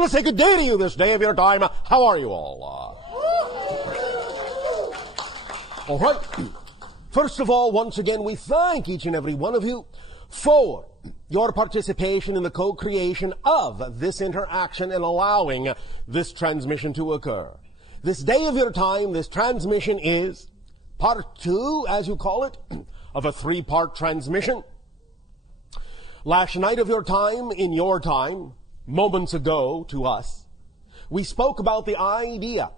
gentlemen, let's say good day to you this day of your time. How are you all? All right. First of all, once again, we thank each and every one of you for your participation in the co-creation of this interaction and allowing this transmission to occur. This day of your time, this transmission is part 2, as you call it, of a 3-part transmission. Last night of your time, in your time, moments ago to us, we spoke about the idea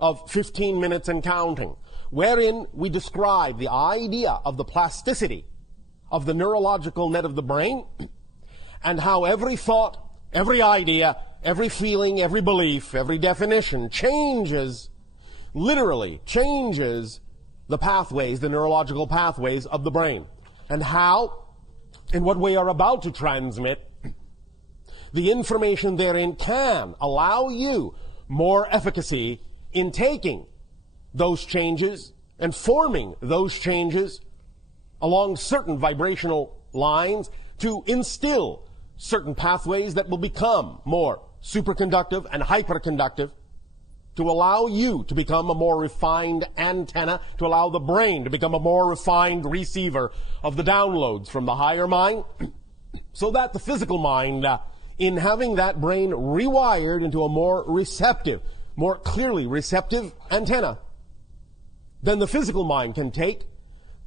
of 15 minutes and counting, wherein we described the idea of the plasticity of the neurological net of the brain, and how every thought, every idea, every feeling, every belief, every definition changes, literally changes the pathways, the neurological pathways of the brain, and how, in what we are about to transmit, the information therein can allow you more efficacy in taking those changes and forming those changes along certain vibrational lines to instill certain pathways that will become more superconductive and hyperconductive, to allow you to become a more refined antenna, to allow the brain to become a more refined receiver of the downloads from the higher mind, so that the physical mind, in having that brain rewired into a more receptive, more clearly receptive antenna, then the physical mind can take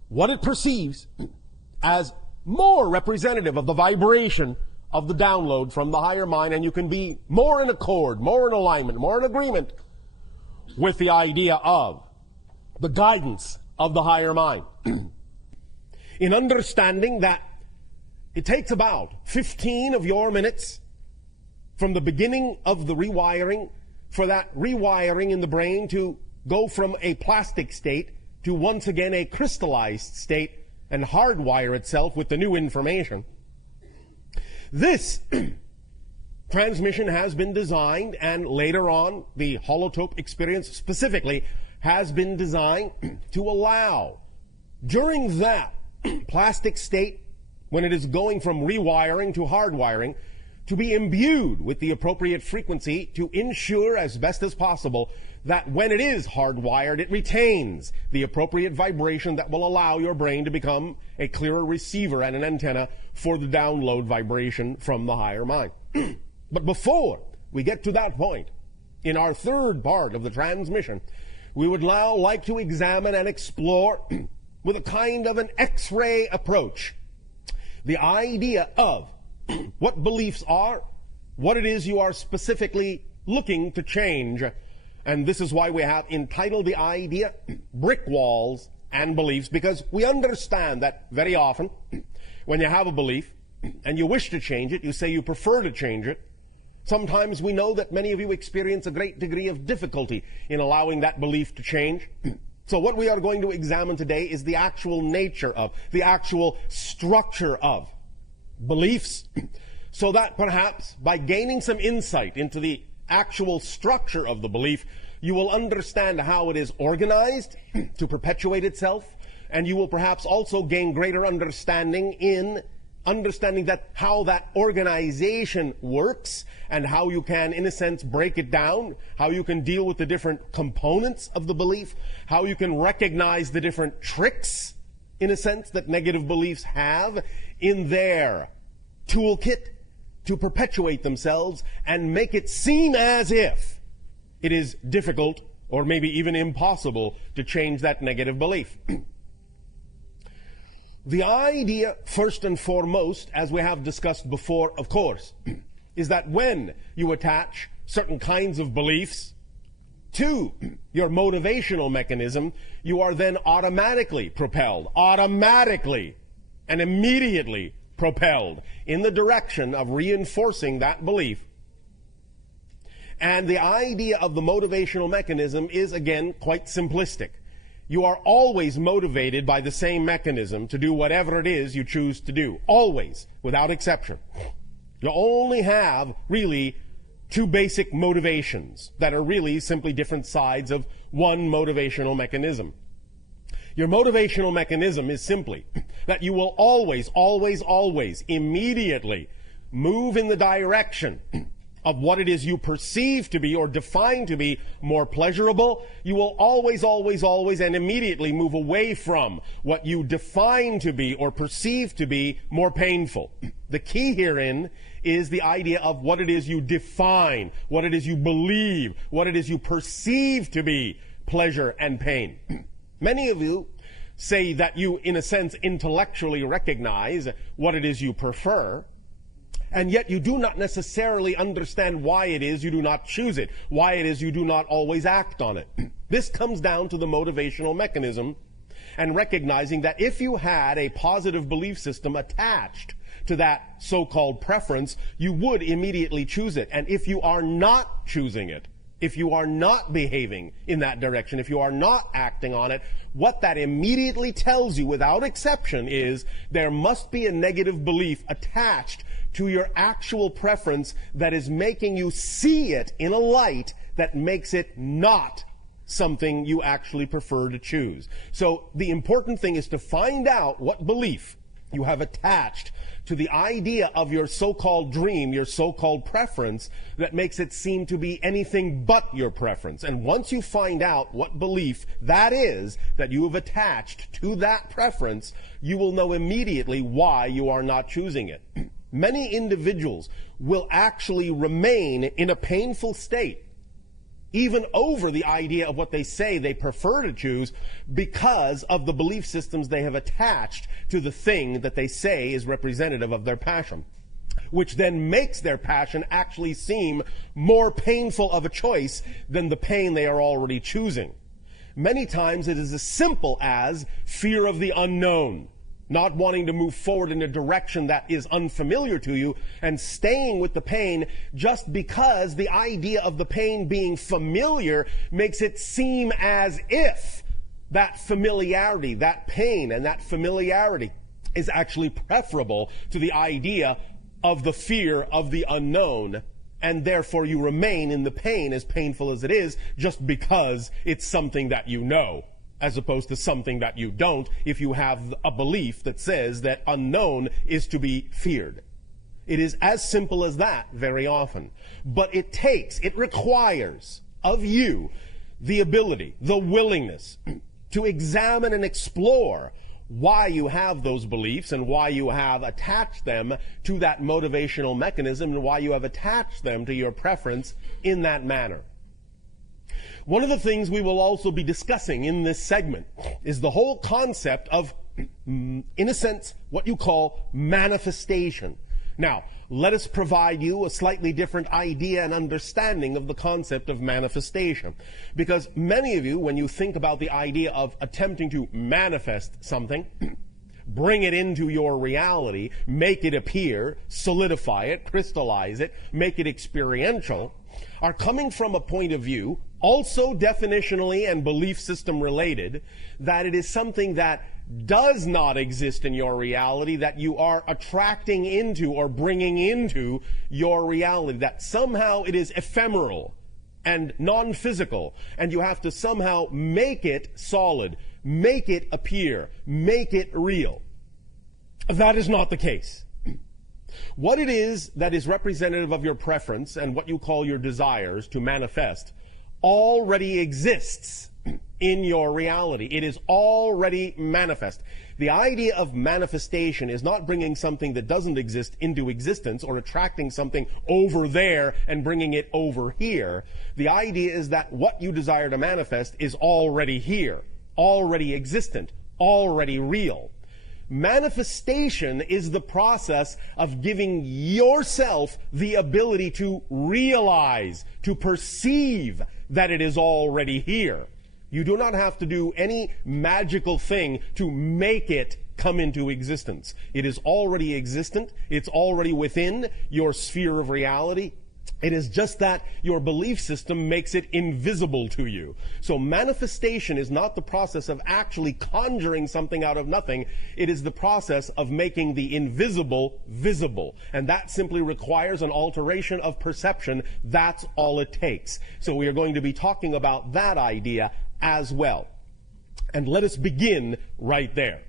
what it perceives as more representative of the vibration of the download from the higher mind, and you can be more in accord, more in alignment, more in agreement with the idea of the guidance of the higher mind. In understanding that it takes about 15 of your minutes from the beginning of the rewiring for that rewiring in the brain to go from a plastic state to once again a crystallized state and hardwire itself with the new information. This transmission has been designed, and later on the holotope experience specifically has been designed to allow, during that plastic state, when it is going from rewiring to hardwiring, to be imbued with the appropriate frequency to ensure as best as possible that when it is hardwired, it retains the appropriate vibration that will allow your brain to become a clearer receiver and an antenna for the download vibration from the higher mind. But before we get to that point, in our 3rd part of the transmission, we would now like to examine and explore with a kind of an X-ray approach the idea of what beliefs are, what it is you are specifically looking to change. And this is why we have entitled the idea Brick Walls and Beliefs, because we understand that very often when you have a belief and you wish to change it, you say you prefer to change it. Sometimes we know that many of you experience a great degree of difficulty in allowing that belief to change. So what we are going to examine today is the actual nature of, the actual structure of beliefs, so that perhaps by gaining some insight into the actual structure of the belief, you will understand how it is organized to perpetuate itself, and you will perhaps also gain greater understanding in understanding that how that organization works, and how you can, in a sense, break it down, how you can deal with the different components of the belief, how you can recognize the different tricks, in a sense, that negative beliefs have in their toolkit to perpetuate themselves and make it seem as if it is difficult or maybe even impossible to change that negative belief. The idea, first and foremost, as we have discussed before, of course, is that when you attach certain kinds of beliefs to your motivational mechanism, you are then automatically and immediately propelled in the direction of reinforcing that belief. And the idea of the motivational mechanism is, again, quite simplistic. You are always motivated by the same mechanism to do whatever it is you choose to do. Always, without exception. You only have, really, 2 basic motivations that are really simply different sides of one motivational mechanism. Your motivational mechanism is simply that you will always immediately move in the direction of what it is you perceive to be or define to be more pleasurable, you will always, always, always and immediately move away from what you define to be or perceive to be more painful. The key herein is the idea of what it is you define, what it is you believe, what it is you perceive to be pleasure and pain. Many of you say that you, in a sense, intellectually recognize what it is you prefer, and yet you do not necessarily understand why it is you do not choose it, why it is you do not always act on it. This comes down to the motivational mechanism and recognizing that if you had a positive belief system attached to that so-called preference, you would immediately choose it. And if you are not choosing it, if you are not behaving in that direction, if you are not acting on it, what that immediately tells you without exception is there must be a negative belief attached to your actual preference that is making you see it in a light that makes it not something you actually prefer to choose. So the important thing is to find out what belief you have attached to the idea of your so-called dream, your so-called preference, that makes it seem to be anything but your preference. And once you find out what belief that is that you have attached to that preference, you will know immediately why you are not choosing it. Many individuals will actually remain in a painful state, even over the idea of what they say they prefer to choose, because of the belief systems they have attached to the thing that they say is representative of their passion, which then makes their passion actually seem more painful of a choice than the pain they are already choosing. Many times it is as simple as fear of the unknown, not wanting to move forward in a direction that is unfamiliar to you and staying with the pain just because the idea of the pain being familiar makes it seem as if that familiarity, that pain and that familiarity is actually preferable to the idea of the fear of the unknown, and therefore you remain in the pain, as painful as it is, just because it's something that you know, as opposed to something that you don't, if you have a belief that says that unknown is to be feared. It is as simple as that very often. But it requires of you the ability, the willingness to examine and explore why you have those beliefs and why you have attached them to that motivational mechanism and why you have attached them to your preference in that manner. One of the things we will also be discussing in this segment is the whole concept of, in a sense, what you call manifestation. Now, let us provide you a slightly different idea and understanding of the concept of manifestation. Because many of you, when you think about the idea of attempting to manifest something, bring it into your reality, make it appear, solidify it, crystallize it, make it experiential, are coming from a point of view, also definitionally and belief system related, that it is something that does not exist in your reality, that you are attracting into or bringing into your reality, that somehow it is ephemeral and non-physical, and you have to somehow make it solid, make it appear, make it real. That is not the case. What it is that is representative of your preference and what you call your desires to manifest already exists in your reality. It is already manifest. The idea of manifestation is not bringing something that doesn't exist into existence or attracting something over there and bringing it over here. The idea is that what you desire to manifest is already here, already existent, already real. Manifestation is the process of giving yourself the ability to realize, to perceive that it is already here. You do not have to do any magical thing to make it come into existence. It is already existent. It's already within your sphere of reality. It is just that your belief system makes it invisible to you. So manifestation is not the process of actually conjuring something out of nothing. It is the process of making the invisible visible. And that simply requires an alteration of perception. That's all it takes. So we are going to be talking about that idea as well. And let us begin right there.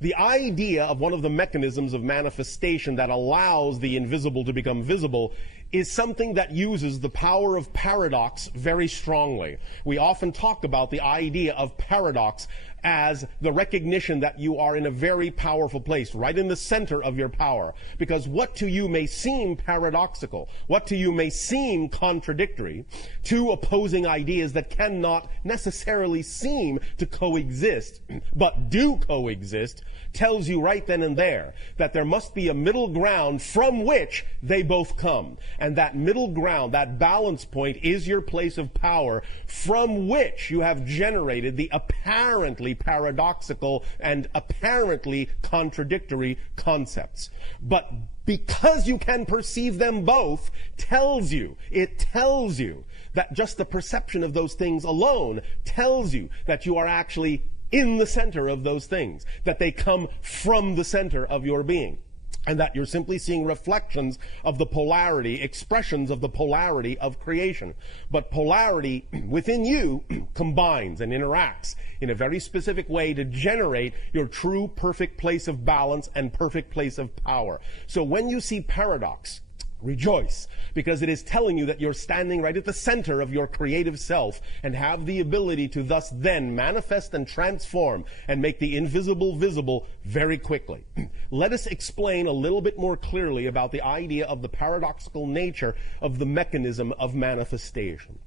The idea of one of the mechanisms of manifestation that allows the invisible to become visible is something that uses the power of paradox very strongly. We often talk about the idea of paradox as the recognition that you are in a very powerful place, right in the center of your power. Because what to you may seem paradoxical, what to you may seem contradictory, two opposing ideas that cannot necessarily seem to coexist, but do coexist, tells you right then and there that there must be a middle ground from which they both come. And that middle ground, that balance point, is your place of power from which you have generated the apparently paradoxical and apparently contradictory concepts. But because you can perceive them both, it tells you that just the perception of those things alone tells you that you are actually in the center of those things, that they come from the center of your being, and that you're simply seeing reflections of the polarity, expressions of the polarity of creation. But polarity within you combines and interacts in a very specific way to generate your true perfect place of balance and perfect place of power. So when you see paradox, rejoice, because it is telling you that you're standing right at the center of your creative self and have the ability to thus then manifest and transform and make the invisible visible very quickly. Let us explain a little bit more clearly about the idea of the paradoxical nature of the mechanism of manifestation.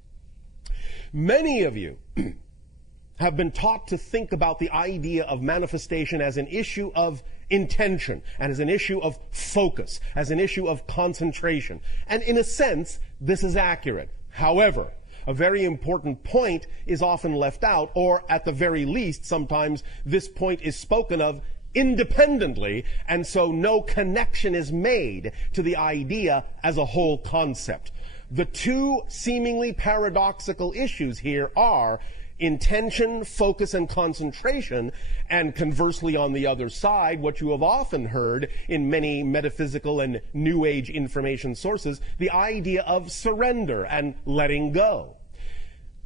Many of you have been taught to think about the idea of manifestation as an issue of intention, and as an issue of focus, as an issue of concentration. And in a sense, this is accurate. However, a very important point is often left out, or at the very least, sometimes this point is spoken of independently, and so no connection is made to the idea as a whole concept. The two seemingly paradoxical issues here are intention, focus, and concentration, and conversely on the other side, what you have often heard in many metaphysical and New Age information sources, the idea of surrender and letting go.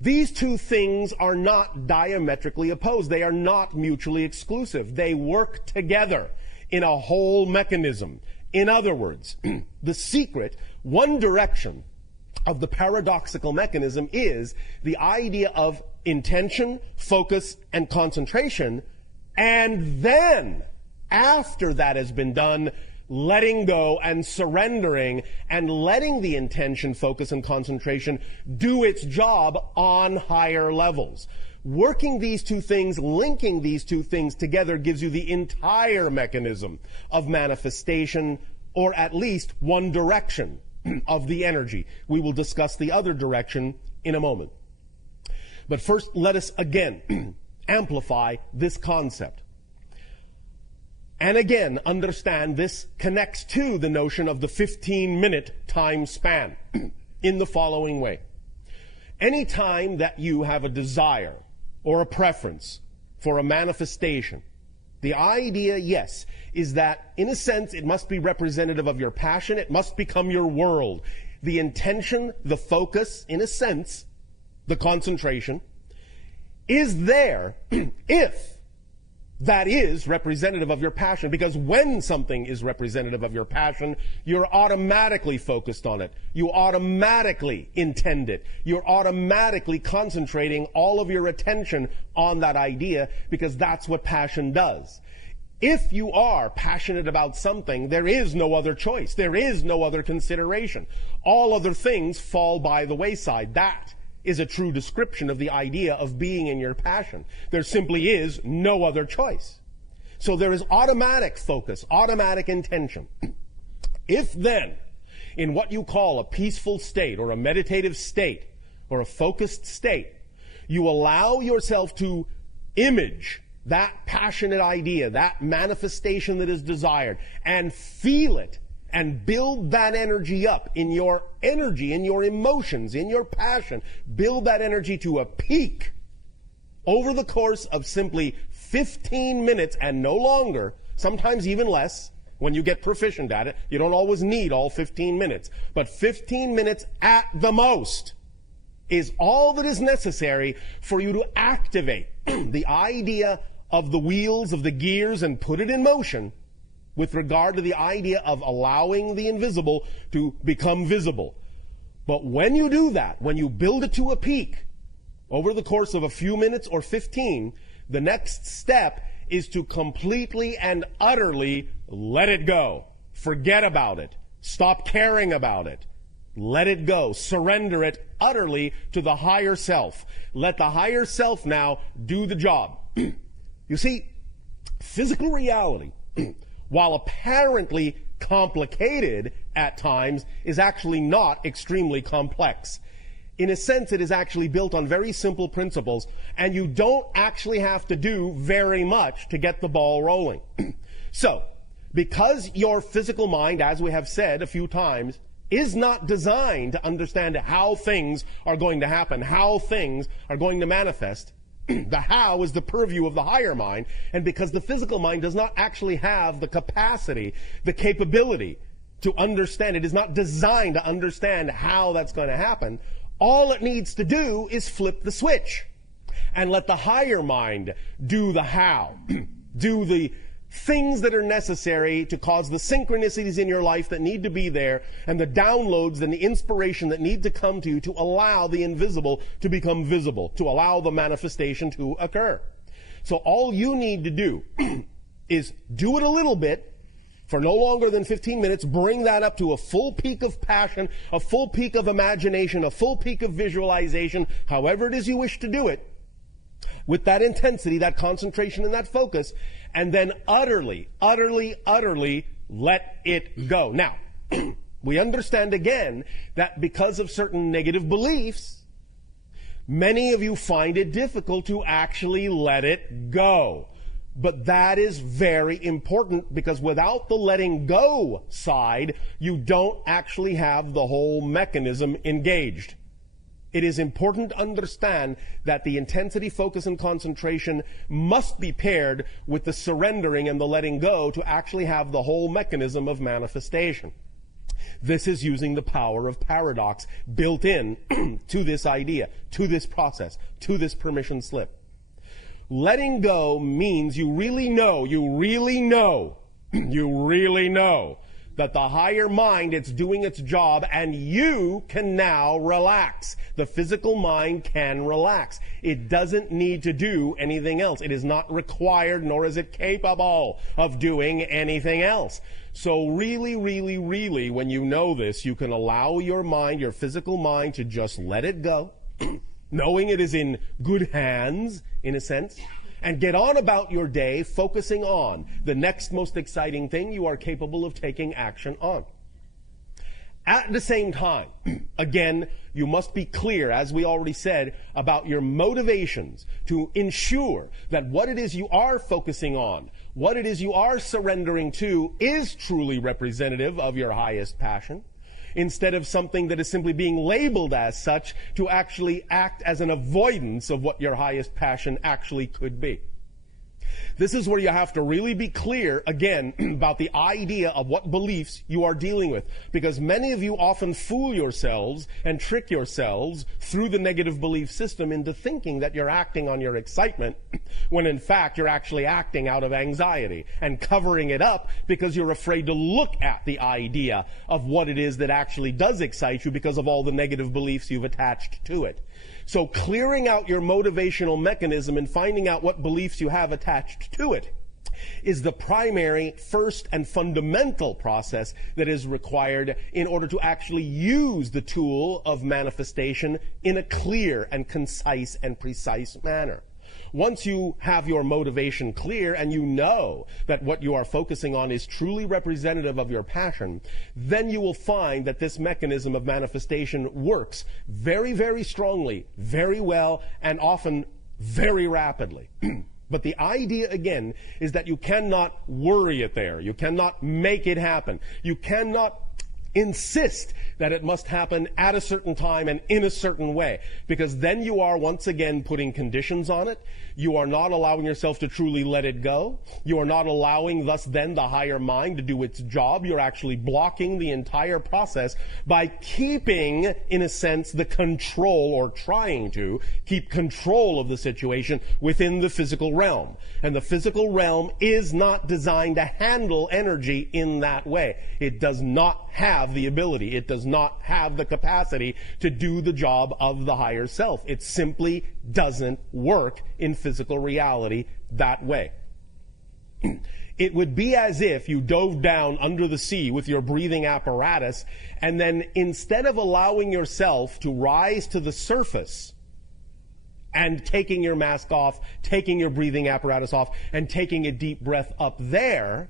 These two things are not diametrically opposed. They are not mutually exclusive. They work together in a whole mechanism. In other words, the secret, one direction of the paradoxical mechanism is the idea of intention, focus, and concentration, and then, after that has been done, letting go and surrendering and letting the intention, focus, and concentration do its job on higher levels. Working these two things, linking these two things together gives you the entire mechanism of manifestation, or at least one direction of the energy. We will discuss the other direction in a moment. But first, let us again amplify this concept. And again, understand this connects to the notion of the 15-minute time span in the following way. Any time that you have a desire or a preference for a manifestation, the idea, yes, is that in a sense it must be representative of your passion. It must become your world. The intention, the focus, in a sense, the concentration, is there if that is representative of your passion. Because when something is representative of your passion, you're automatically focused on it. You automatically intend it. You're automatically concentrating all of your attention on that idea, because that's what passion does. If you are passionate about something, there is no other choice. There is no other consideration. All other things fall by the wayside. That is a true description of the idea of being in your passion. There simply is no other choice. So there is automatic focus, automatic intention. If then, in what you call a peaceful state or a meditative state or a focused state, you allow yourself to image that passionate idea, that manifestation that is desired, and feel it, and build that energy up in your energy, in your emotions, in your passion. Build that energy to a peak over the course of simply 15 minutes and no longer, sometimes even less. When you get proficient at it, you don't always need all 15 minutes, but 15 minutes at the most is all that is necessary for you to activate the idea of the wheels, of the gears, and put it in motion with regard to the idea of allowing the invisible to become visible. But when you do that, when you build it to a peak over the course of a few minutes or 15, the next step is to completely and utterly let it go. Forget about it. Stop caring about it. Let it go. Surrender it utterly to the higher self. Let the higher self now do the job. You see, physical reality, while apparently complicated at times, is actually not extremely complex. In a sense, it is actually built on very simple principles, and you don't actually have to do very much to get the ball rolling. So, because your physical mind, as we have said a few times, is not designed to understand how things are going to happen, how things are going to manifest, the how is the purview of the higher mind, and because the physical mind does not actually have the capacity, the capability to understand, it is not designed to understand how that's going to happen, all it needs to do is flip the switch and let the higher mind do the how, do the things that are necessary to cause the synchronicities in your life that need to be there, and the downloads and the inspiration that need to come to you to allow the invisible to become visible, to allow the manifestation to occur. So all you need to do is do it a little bit for no longer than 15 minutes, bring that up to a full peak of passion, a full peak of imagination, a full peak of visualization, however it is you wish to do it, with that intensity, that concentration, and that focus, and then utterly, utterly, utterly let it go. Now, we understand again that because of certain negative beliefs, many of you find it difficult to actually let it go. But that is very important, because without the letting go side, you don't actually have the whole mechanism engaged. It is important to understand that the intensity, focus, and concentration must be paired with the surrendering and the letting go to actually have the whole mechanism of manifestation. This is using the power of paradox built in to this idea, to this process, to this permission slip. Letting go means you really know that the higher mind, it's doing its job, and you can now relax. The physical mind can relax. It doesn't need to do anything else. It is not required, nor is it capable of doing anything else. So really, really, really, when you know this, you can allow your mind, your physical mind, to just let it go, knowing it is in good hands, in a sense, and get on about your day focusing on the next most exciting thing you are capable of taking action on. At the same time, again, you must be clear, as we already said, about your motivations to ensure that what it is you are focusing on, what it is you are surrendering to, is truly representative of your highest passion, instead of something that is simply being labeled as such to actually act as an avoidance of what your highest passion actually could be. This is where you have to really be clear, again, about the idea of what beliefs you are dealing with. Because many of you often fool yourselves and trick yourselves through the negative belief system into thinking that you're acting on your excitement, when in fact you're actually acting out of anxiety and covering it up because you're afraid to look at the idea of what it is that actually does excite you because of all the negative beliefs you've attached to it. So clearing out your motivational mechanism and finding out what beliefs you have attached to it is the primary, first, and fundamental process that is required in order to actually use the tool of manifestation in a clear and concise and precise manner. Once you have your motivation clear and you know that what you are focusing on is truly representative of your passion, then you will find that this mechanism of manifestation works very, very strongly, very well, and often very rapidly. But the idea, again, is that you cannot worry it there. You cannot make it happen. You cannot Insist that it must happen at a certain time and in a certain way, because then you are once again putting conditions on it. You are not allowing yourself to truly let it go. You are not allowing thus then the higher mind to do its job. You're actually blocking the entire process by keeping, in a sense, the control, or trying to keep control of the situation within the physical realm. And the physical realm is not designed to handle energy in that way. It does not have the ability. It does not have the capacity to do the job of the higher self. It simply doesn't work in physical reality that way. It would be as if you dove down under the sea with your breathing apparatus, and then instead of allowing yourself to rise to the surface and taking your mask off, taking your breathing apparatus off, and taking a deep breath up there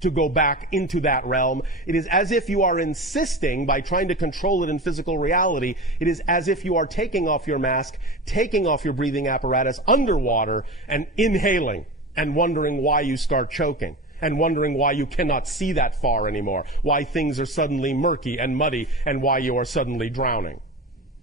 to go back into that realm, it is as if you are insisting, by trying to control it in physical reality, it is as if you are taking off your mask, taking off your breathing apparatus underwater, and inhaling, and wondering why you start choking, and wondering why you cannot see that far anymore, why things are suddenly murky and muddy, and why you are suddenly drowning.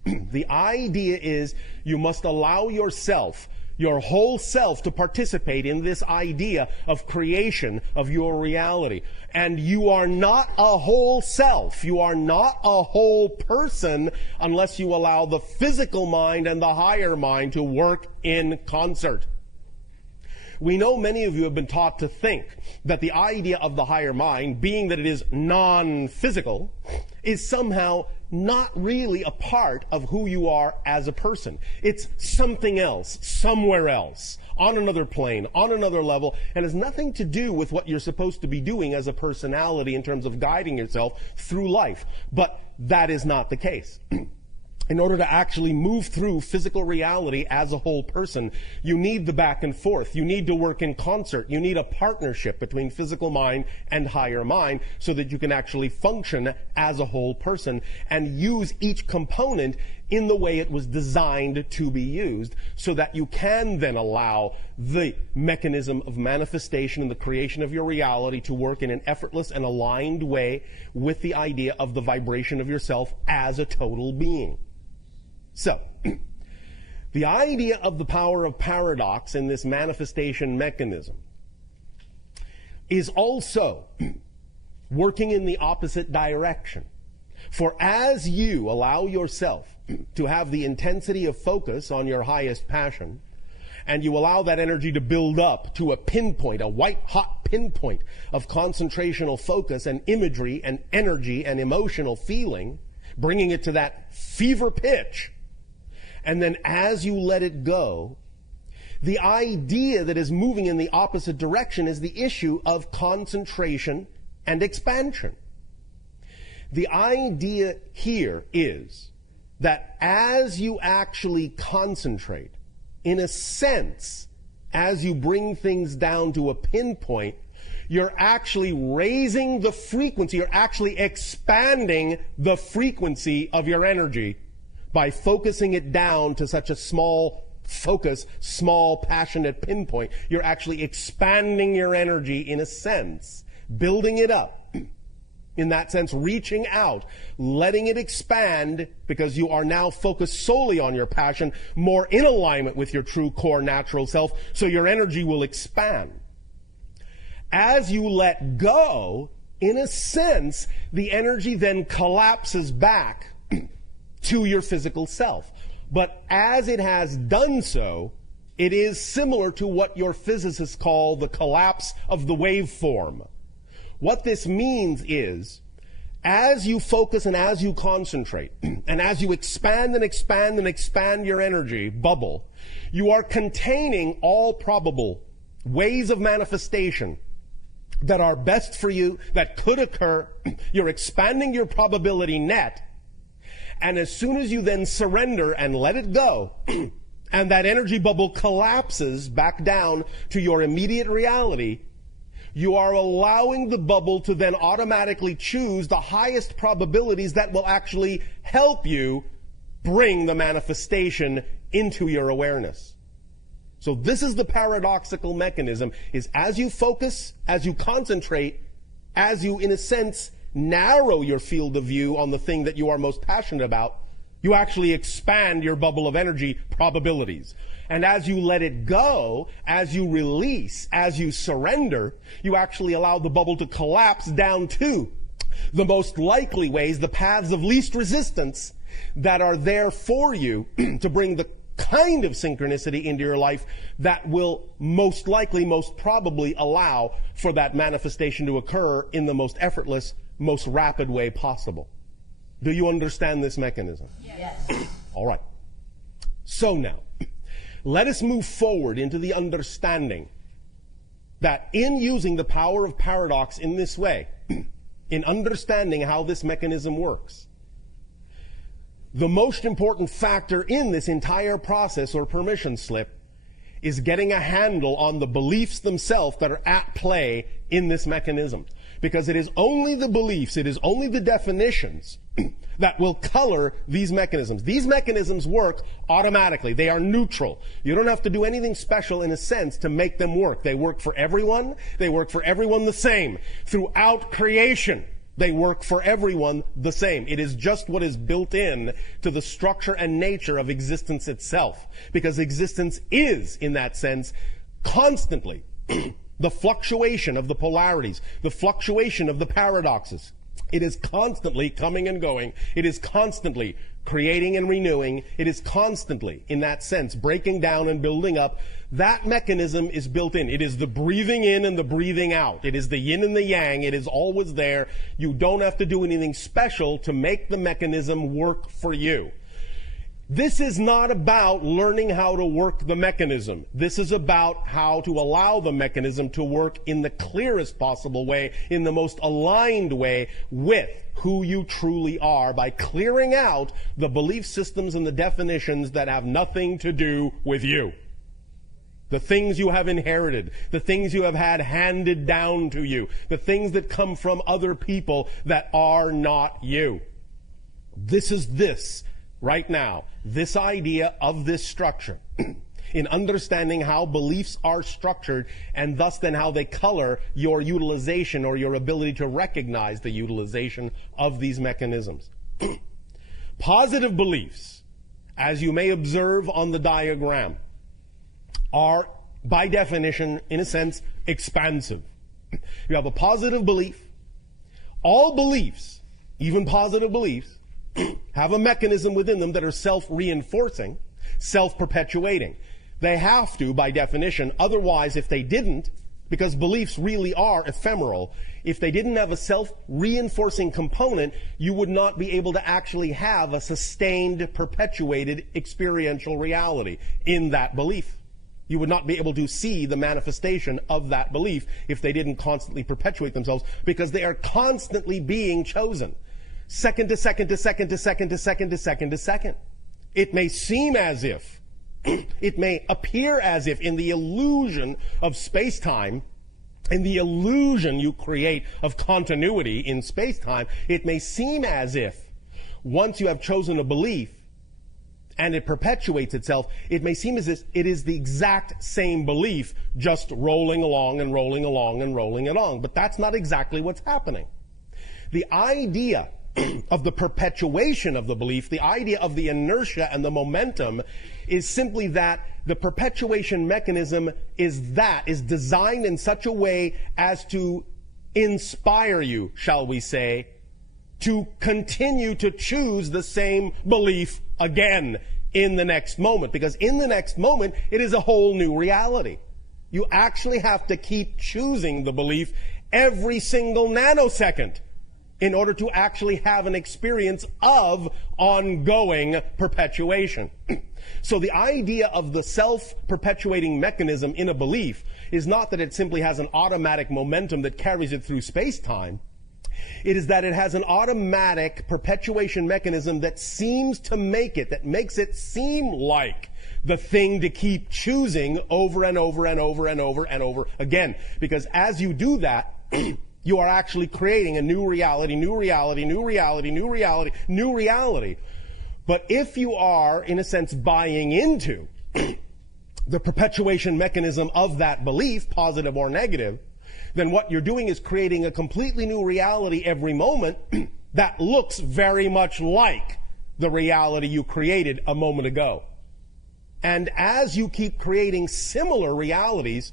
The idea is you must allow yourself, your whole self, to participate in this idea of creation of your reality. And you are not a whole self. You are not a whole person unless you allow the physical mind and the higher mind to work in concert. We know many of you have been taught to think that the idea of the higher mind, being that it is non-physical, is somehow not really a part of who you are as a person. It's something else, somewhere else, on another plane, on another level, and has nothing to do with what you're supposed to be doing as a personality in terms of guiding yourself through life. But that is not the case. In order to actually move through physical reality as a whole person, you need the back and forth. You need to work in concert. You need a partnership between physical mind and higher mind so that you can actually function as a whole person and use each component in the way it was designed to be used, so that you can then allow the mechanism of manifestation and the creation of your reality to work in an effortless and aligned way with the idea of the vibration of yourself as a total being. So, the idea of the power of paradox in this manifestation mechanism is also working in the opposite direction. For as you allow yourself to have the intensity of focus on your highest passion, and you allow that energy to build up to a pinpoint, a white-hot pinpoint of concentrational focus and imagery and energy and emotional feeling, bringing it to that fever pitch, and then as you let it go, the idea that is moving in the opposite direction is the issue of concentration and expansion. The idea here is that as you actually concentrate, in a sense, as you bring things down to a pinpoint, you're actually raising the frequency, you're actually expanding the frequency of your energy by focusing it down to such a small focus, small passionate pinpoint. You're actually expanding your energy in a sense, building it up. In that sense, reaching out, letting it expand, because you are now focused solely on your passion, more in alignment with your true core natural self, so your energy will expand. As you let go, in a sense, the energy then collapses back to your physical self. But as it has done so, it is similar to what your physicists call the collapse of the waveform. What this means is, as you focus and as you concentrate, and as you expand and expand and expand your energy bubble, you are containing all probable ways of manifestation that are best for you, that could occur. You're expanding your probability net. And as soon as you then surrender and let it go, and that energy bubble collapses back down to your immediate reality, you are allowing the bubble to then automatically choose the highest probabilities that will actually help you bring the manifestation into your awareness. So this is the paradoxical mechanism, is as you focus, as you concentrate, as you, in a sense, narrow your field of view on the thing that you are most passionate about, you actually expand your bubble of energy probabilities. And as you let it go, as you release, as you surrender, you actually allow the bubble to collapse down to the most likely ways, the paths of least resistance that are there for you to bring the kind of synchronicity into your life that will most likely, most probably allow for that manifestation to occur in the most effortless, most rapid way possible. Do you understand this mechanism? Yes. All right. So now, let us move forward into the understanding that in using the power of paradox in this way, in understanding how this mechanism works, the most important factor in this entire process or permission slip is getting a handle on the beliefs themselves that are at play in this mechanism. Because it is only the beliefs, it is only the definitions that will color these mechanisms. These mechanisms work automatically. They are neutral. You don't have to do anything special in a sense to make them work. They work for everyone. They work for everyone the same. Throughout creation, they work for everyone the same. It is just what is built in to the structure and nature of existence itself. Because existence is, in that sense, constantly the fluctuation of the polarities, the fluctuation of the paradoxes. It is constantly coming and going. It is constantly creating and renewing. It is constantly, in that sense, breaking down and building up. That mechanism is built in. It is the breathing in and the breathing out. It is the yin and the yang. It is always there. You don't have to do anything special to make the mechanism work for you. This is not about learning how to work the mechanism. This is about how to allow the mechanism to work in the clearest possible way, in the most aligned way with who you truly are, by clearing out the belief systems and the definitions that have nothing to do with you. The things you have inherited, the things you have had handed down to you, the things that come from other people that are not you. This is this. Right now, this idea of this structure, in understanding how beliefs are structured and thus then how they color your utilization or your ability to recognize the utilization of these mechanisms. Positive beliefs, as you may observe on the diagram, are by definition, in a sense, expansive. You have a positive belief. All beliefs, even positive beliefs, have a mechanism within them that are self-reinforcing, self-perpetuating. They have to, by definition. Otherwise, if they didn't, because beliefs really are ephemeral, if they didn't have a self-reinforcing component, you would not be able to actually have a sustained, perpetuated experiential reality in that belief. You would not be able to see the manifestation of that belief if they didn't constantly perpetuate themselves, because they are constantly being chosen. Second to second to second to second to second to second to second. It may seem as if, it may appear as if in the illusion of space-time, in the illusion you create of continuity in space-time, it may seem as if once you have chosen a belief and it perpetuates itself, it may seem as if it is the exact same belief just rolling along and rolling along and rolling along. But that's not exactly what's happening. The idea of the perpetuation of the belief, the idea of the inertia and the momentum, is simply that the perpetuation mechanism is designed in such a way as to inspire you, shall we say, to continue to choose the same belief again in the next moment. Because in the next moment, it is a whole new reality. You actually have to keep choosing the belief every single nanosecond in order to actually have an experience of ongoing perpetuation. So the idea of the self-perpetuating mechanism in a belief is not that it simply has an automatic momentum that carries it through space-time. It is that it has an automatic perpetuation mechanism that seems to make it, that makes it seem like the thing to keep choosing over and over and over and over and over again. Because as you do that, you are actually creating a new reality, new reality, new reality, new reality, new reality. But if you are, in a sense, buying into the perpetuation mechanism of that belief, positive or negative, then what you're doing is creating a completely new reality every moment that looks very much like the reality you created a moment ago. And as you keep creating similar realities,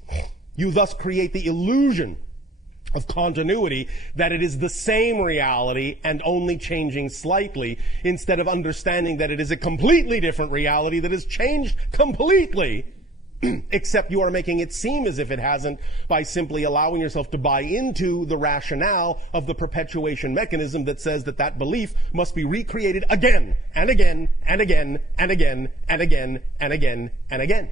you thus create the illusion of continuity, that it is the same reality and only changing slightly, instead of understanding that it is a completely different reality that has changed completely, except you are making it seem as if it hasn't by simply allowing yourself to buy into the rationale of the perpetuation mechanism that says that that belief must be recreated again and again and again and again and again and again and again.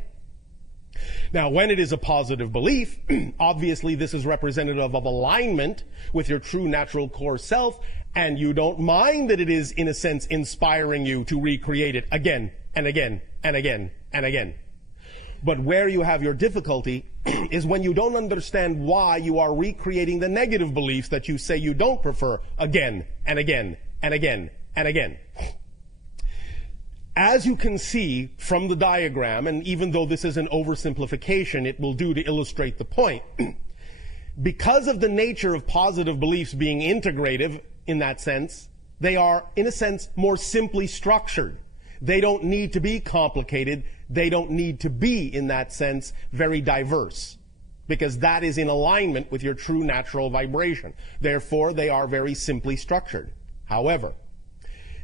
Now, when it is a positive belief, obviously this is representative of alignment with your true natural core self, and you don't mind that it is, in a sense, inspiring you to recreate it again and again and again and again. But where you have your difficulty is when you don't understand why you are recreating the negative beliefs that you say you don't prefer again and again and again and again. As you can see from the diagram, and even though this is an oversimplification, it will do to illustrate the point, because of the nature of positive beliefs being integrative in that sense, they are, in a sense, more simply structured. They don't need to be complicated. They don't need to be, in that sense, very diverse, because that is in alignment with your true natural vibration. Therefore, they are very simply structured. However,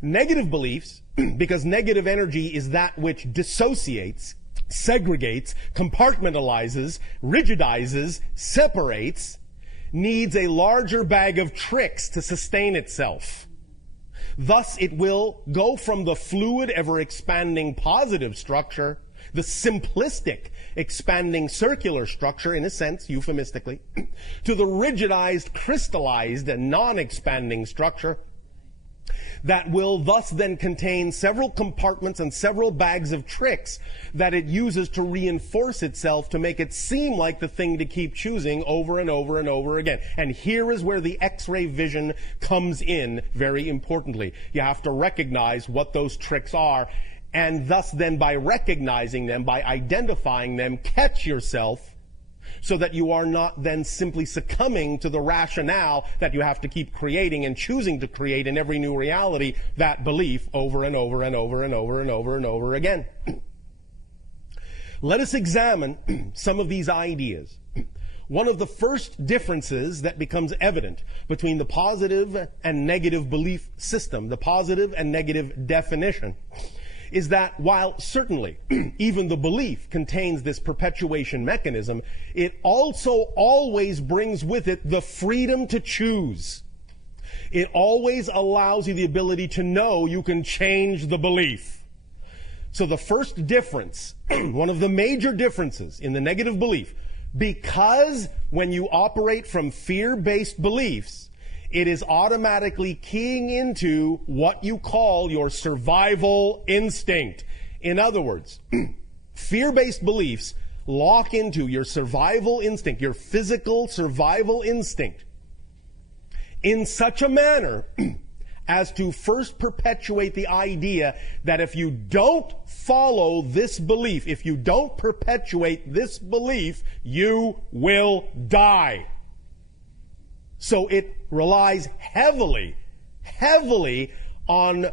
negative beliefs, because negative energy is that which dissociates, segregates, compartmentalizes, rigidizes, separates, needs a larger bag of tricks to sustain itself. Thus, it will go from the fluid, ever-expanding positive structure, the simplistic, expanding circular structure, in a sense, euphemistically, to the rigidized, crystallized, and non-expanding structure that will thus then contain several compartments and several bags of tricks that it uses to reinforce itself, to make it seem like the thing to keep choosing over and over and over again. And here is where the X-ray vision comes in very importantly. You have to recognize what those tricks are, and thus then by recognizing them, by identifying them, catch yourself, so that you are not then simply succumbing to the rationale that you have to keep creating and choosing to create in every new reality that belief over and over and over and over and over and over again. Let us examine some of these ideas. One of the first differences that becomes evident between the positive and negative belief system, the positive and negative definition, is that while certainly even the belief contains this perpetuation mechanism, it also always brings with it the freedom to choose. It always allows you the ability to know you can change the belief. So the first difference, one of the major differences in the negative belief, because when you operate from fear-based beliefs, it is automatically keying into what you call your survival instinct. In other words, fear-based beliefs lock into your survival instinct, your physical survival instinct, in such a manner as to first perpetuate the idea that if you don't follow this belief, if you don't perpetuate this belief, you will die. So it relies heavily on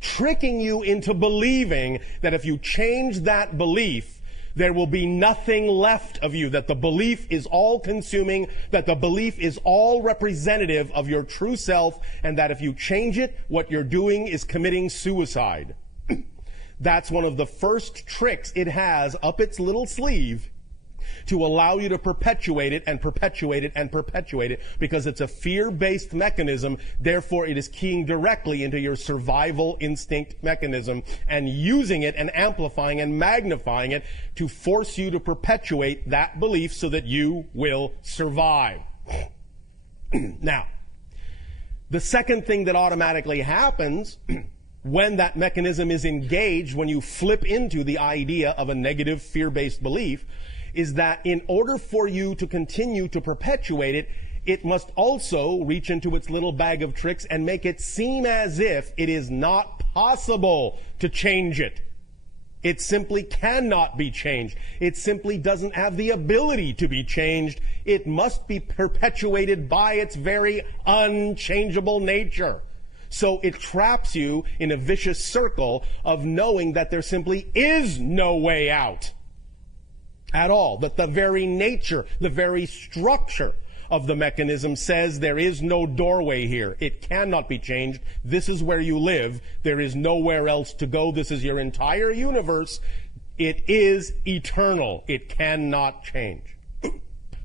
tricking you into believing that if you change that belief, there will be nothing left of you, that the belief is all-consuming, that the belief is all representative of your true self, and that if you change it, what you're doing is committing suicide. That's one of the first tricks it has up its little sleeve, to allow you to perpetuate it and perpetuate it and perpetuate it, because it's a fear-based mechanism. Therefore, it is keying directly into your survival instinct mechanism and using it and amplifying and magnifying it to force you to perpetuate that belief so that you will survive. Now, the second thing that automatically happens when that mechanism is engaged, when you flip into the idea of a negative fear-based belief, is that in order for you to continue to perpetuate it, it must also reach into its little bag of tricks and make it seem as if it is not possible to change it. It simply cannot be changed. It simply doesn't have the ability to be changed. It must be perpetuated by its very unchangeable nature. So it traps you in a vicious circle of knowing that there simply is no way out at all. That the very nature, the very structure of the mechanism says there is no doorway here. It cannot be changed. This is where you live. There is nowhere else to go. This is your entire universe. It is eternal. It cannot change.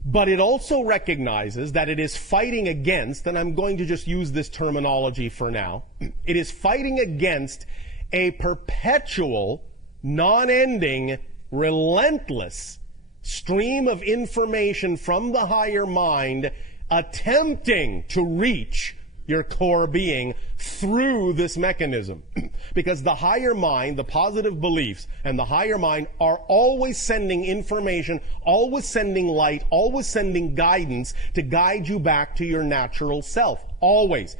But it also recognizes that it is fighting against, and I'm going to just use this terminology for now, it is fighting against a perpetual, non-ending, relentless stream of information from the higher mind attempting to reach your core being through this mechanism. Because the higher mind, the positive beliefs, and the higher mind are always sending information, always sending light, always sending guidance to guide you back to your natural self. Always.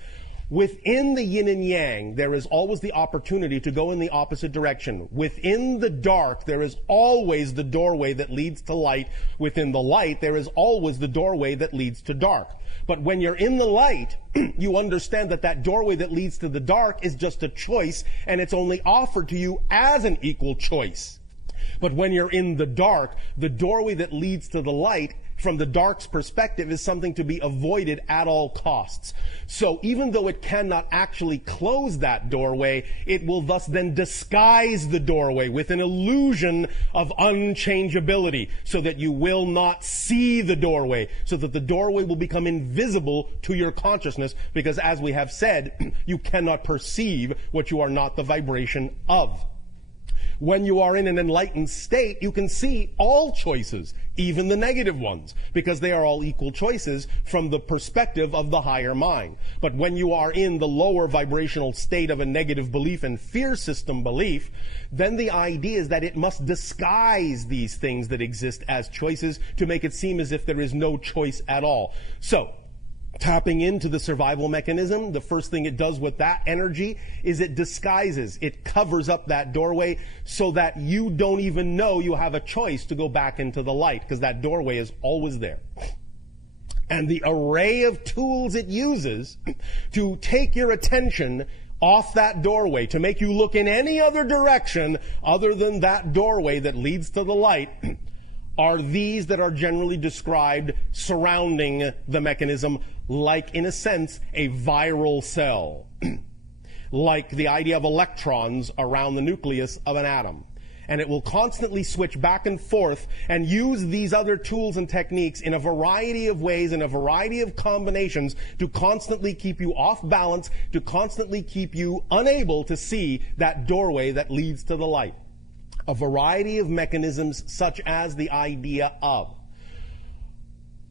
Within the yin and yang, there is always the opportunity to go in the opposite direction. Within the dark, there is always the doorway that leads to light. Within the light, there is always the doorway that leads to dark. But when you're in the light, you understand that that doorway that leads to the dark is just a choice, and it's only offered to you as an equal choice. But when you're in the dark, the doorway that leads to the light, from the dark's perspective, is something to be avoided at all costs. So even though it cannot actually close that doorway, it will thus then disguise the doorway with an illusion of unchangeability, so that you will not see the doorway, so that the doorway will become invisible to your consciousness, because as we have said, you cannot perceive what you are not the vibration of. When you are in an enlightened state, you can see all choices, even the negative ones, because they are all equal choices from the perspective of the higher mind. But when you are in the lower vibrational state of a negative belief and fear system belief, then the idea is that it must disguise these things that exist as choices to make it seem as if there is no choice at all. So, tapping into the survival mechanism, the first thing it does with that energy is it disguises, it covers up that doorway so that you don't even know you have a choice to go back into the light, because that doorway is always there. And the array of tools it uses to take your attention off that doorway, to make you look in any other direction other than that doorway that leads to the light, are these that are generally described surrounding the mechanism like, in a sense, a viral cell. Like the idea of electrons around the nucleus of an atom. And it will constantly switch back and forth and use these other tools and techniques in a variety of ways, in a variety of combinations, to constantly keep you off balance, to constantly keep you unable to see that doorway that leads to the light. A variety of mechanisms, such as the idea of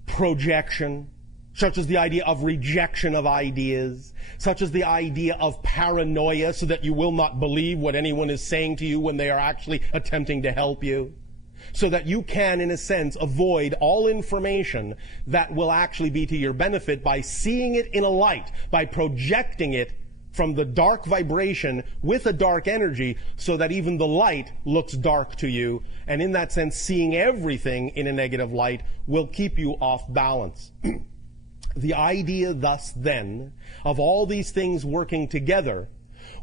projection, such as the idea of rejection of ideas, such as the idea of paranoia, so that you will not believe what anyone is saying to you when they are actually attempting to help you, so that you can, in a sense, avoid all information that will actually be to your benefit by seeing it in a light, by projecting it from the dark vibration with a dark energy, so that even the light looks dark to you. And in that sense, seeing everything in a negative light will keep you off balance. The idea thus then of all these things working together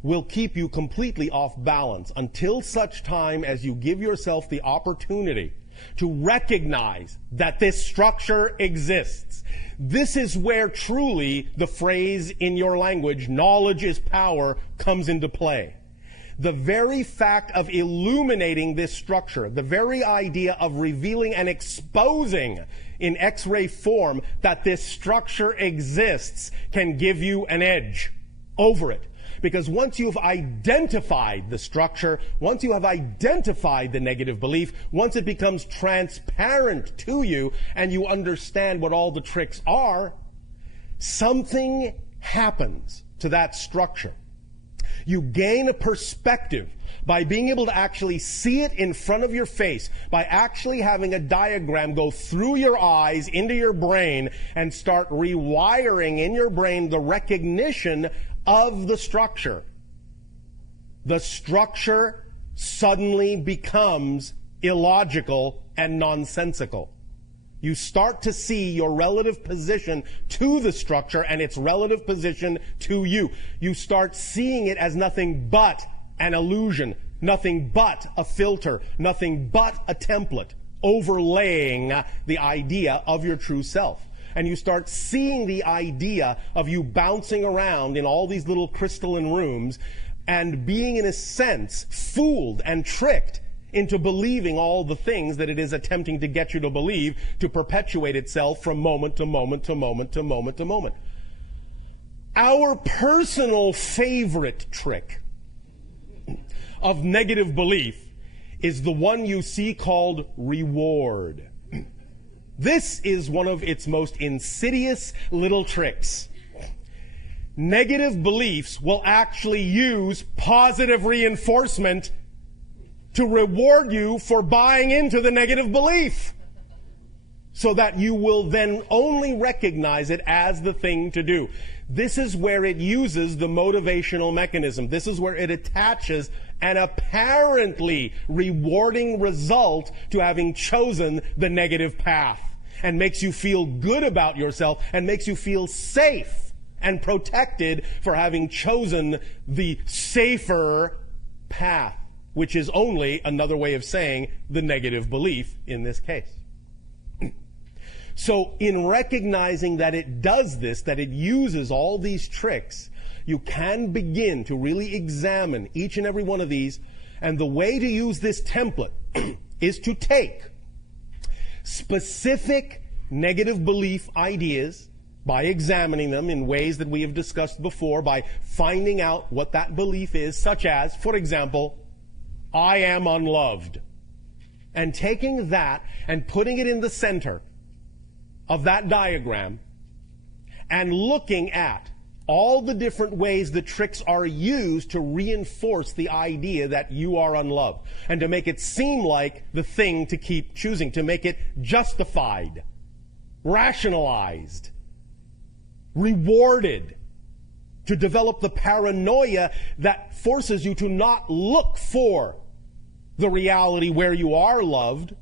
will keep you completely off balance until such time as you give yourself the opportunity to recognize that this structure exists. This is where truly the phrase in your language, knowledge is power, comes into play. The very fact of illuminating this structure, the very idea of revealing and exposing in X-ray form that this structure exists, can give you an edge over it. Because once you've identified the structure, once you have identified the negative belief, once it becomes transparent to you and you understand what all the tricks are, something happens to that structure. You gain a perspective by being able to actually see it in front of your face, by actually having a diagram go through your eyes into your brain and start rewiring in your brain the recognition of the structure. The structure suddenly becomes illogical and nonsensical. You start to see your relative position to the structure and its relative position to you. You start seeing it as nothing but an illusion, nothing but a filter, nothing but a template overlaying the idea of your true self. And you start seeing the idea of you bouncing around in all these little crystalline rooms and being, in a sense, fooled and tricked into believing all the things that it is attempting to get you to believe, to perpetuate itself from moment to moment to moment to moment to moment. Our personal favorite trick of negative belief is the one you see called reward. This is one of its most insidious little tricks. Negative beliefs will actually use positive reinforcement to reward you for buying into the negative belief, so that you will then only recognize it as the thing to do. This is where it uses the motivational mechanism. This is where it attaches an apparently rewarding result to having chosen the negative path, and makes you feel good about yourself and makes you feel safe and protected for having chosen the safer path, which is only another way of saying the negative belief in this case. So in recognizing that it does this, that it uses all these tricks, you can begin to really examine each and every one of these. And the way to use this template is to take specific negative belief ideas, by examining them in ways that we have discussed before, by finding out what that belief is, such as, for example, I am unloved. And taking that and putting it in the center of that diagram and looking at all the different ways the tricks are used to reinforce the idea that you are unloved, and to make it seem like the thing to keep choosing, to make it justified, rationalized, rewarded, to develop the paranoia that forces you to not look for the reality where you are loved.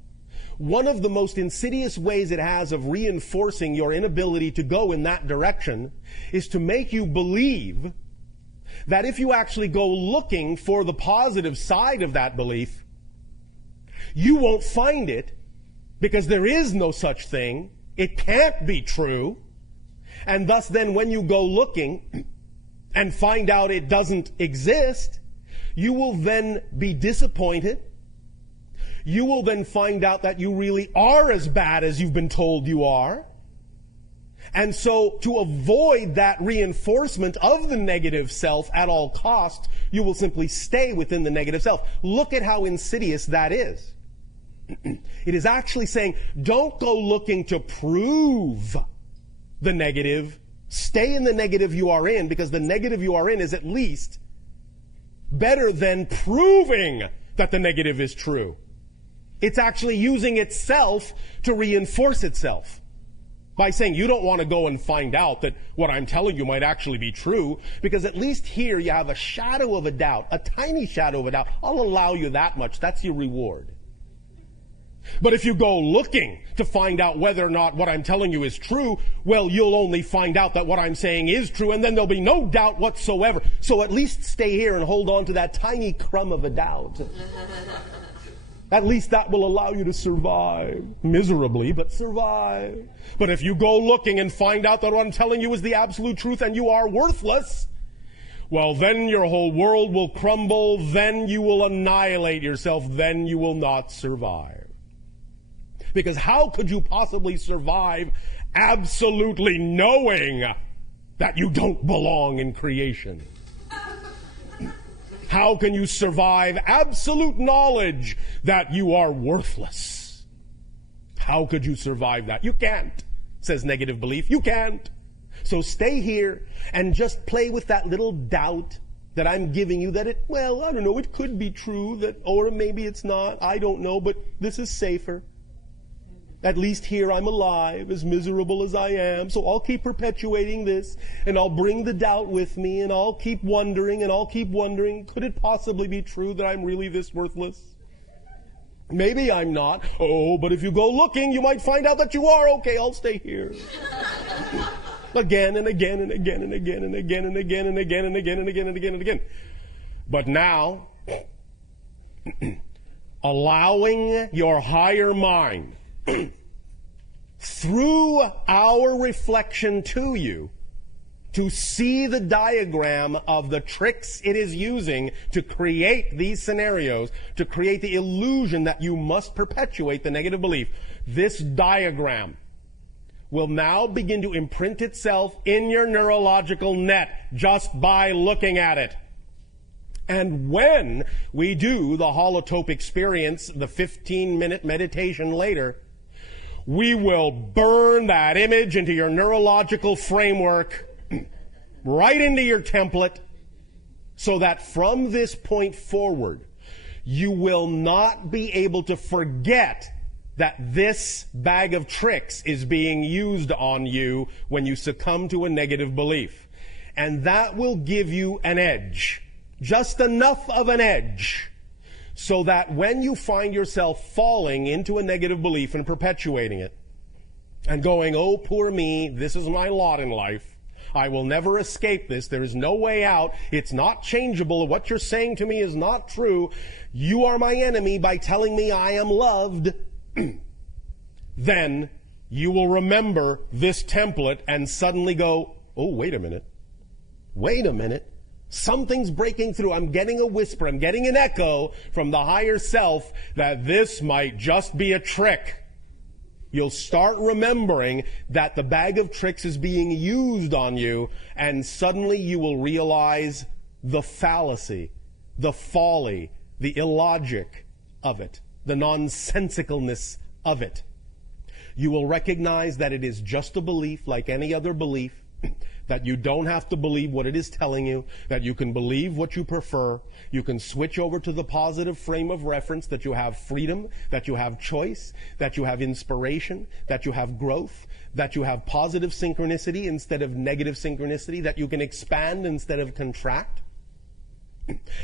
One of the most insidious ways it has of reinforcing your inability to go in that direction is to make you believe that if you actually go looking for the positive side of that belief, you won't find it, because there is no such thing. It can't be true. And thus then when you go looking and find out it doesn't exist, you will then be disappointed. You will then find out that you really are as bad as you've been told you are. And so to avoid that reinforcement of the negative self at all costs, you will simply stay within the negative self. Look at how insidious that is. It is actually saying, don't go looking to prove the negative. Stay in the negative you are in, because the negative you are in is at least better than proving that the negative is true. It's actually using itself to reinforce itself by saying, you don't want to go and find out that what I'm telling you might actually be true, because at least here you have a shadow of a doubt, a tiny shadow of a doubt. I'll allow you that much. That's your reward. But if you go looking to find out whether or not what I'm telling you is true, well, you'll only find out that what I'm saying is true, and then there'll be no doubt whatsoever. So at least stay here and hold on to that tiny crumb of a doubt. At least that will allow you to survive. Miserably, but survive. But if you go looking and find out that what I'm telling you is the absolute truth and you are worthless, well, then your whole world will crumble. Then you will annihilate yourself. Then you will not survive. Because how could you possibly survive absolutely knowing that you don't belong in creation? How can you survive absolute knowledge that you are worthless? How could you survive that? You can't, says negative belief. You can't. So stay here and just play with that little doubt that I'm giving you, that I don't know, it could be true, that, or maybe it's not. I don't know, but this is safer. At least here I'm alive, as miserable as I am, so I'll keep perpetuating this, and I'll bring the doubt with me, and I'll keep wondering, could it possibly be true that I'm really this worthless? Maybe I'm not. Oh, but if you go looking, you might find out that you are. Okay, I'll stay here. Again and again and again and again and again and again and again and again and again and again and again. But now, allowing your higher mind through our reflection to you to see the diagram of the tricks it is using to create these scenarios, to create the illusion that you must perpetuate the negative belief. This diagram will now begin to imprint itself in your neurological net just by looking at it. And when we do the holotope experience, the 15-minute meditation later, we will burn that image into your neurological framework, right into your template, so that from this point forward, you will not be able to forget that this bag of tricks is being used on you when you succumb to a negative belief. And that will give you an edge, just enough of an edge, so that when you find yourself falling into a negative belief and perpetuating it, and going, oh, poor me, this is my lot in life, I will never escape this, there is no way out, it's not changeable, what you're saying to me is not true, you are my enemy by telling me I am loved, then you will remember this template and suddenly go, oh, wait a minute, something's breaking through. I'm getting a whisper, I'm getting an echo from the higher self that this might just be a trick. You'll start remembering that the bag of tricks is being used on you, and suddenly you will realize the fallacy, the folly, the illogic of it, the nonsensicalness of it. You will recognize that it is just a belief like any other belief, that you don't have to believe what it is telling you, that you can believe what you prefer, you can switch over to the positive frame of reference, that you have freedom, that you have choice, that you have inspiration, that you have growth, that you have positive synchronicity instead of negative synchronicity, that you can expand instead of contract.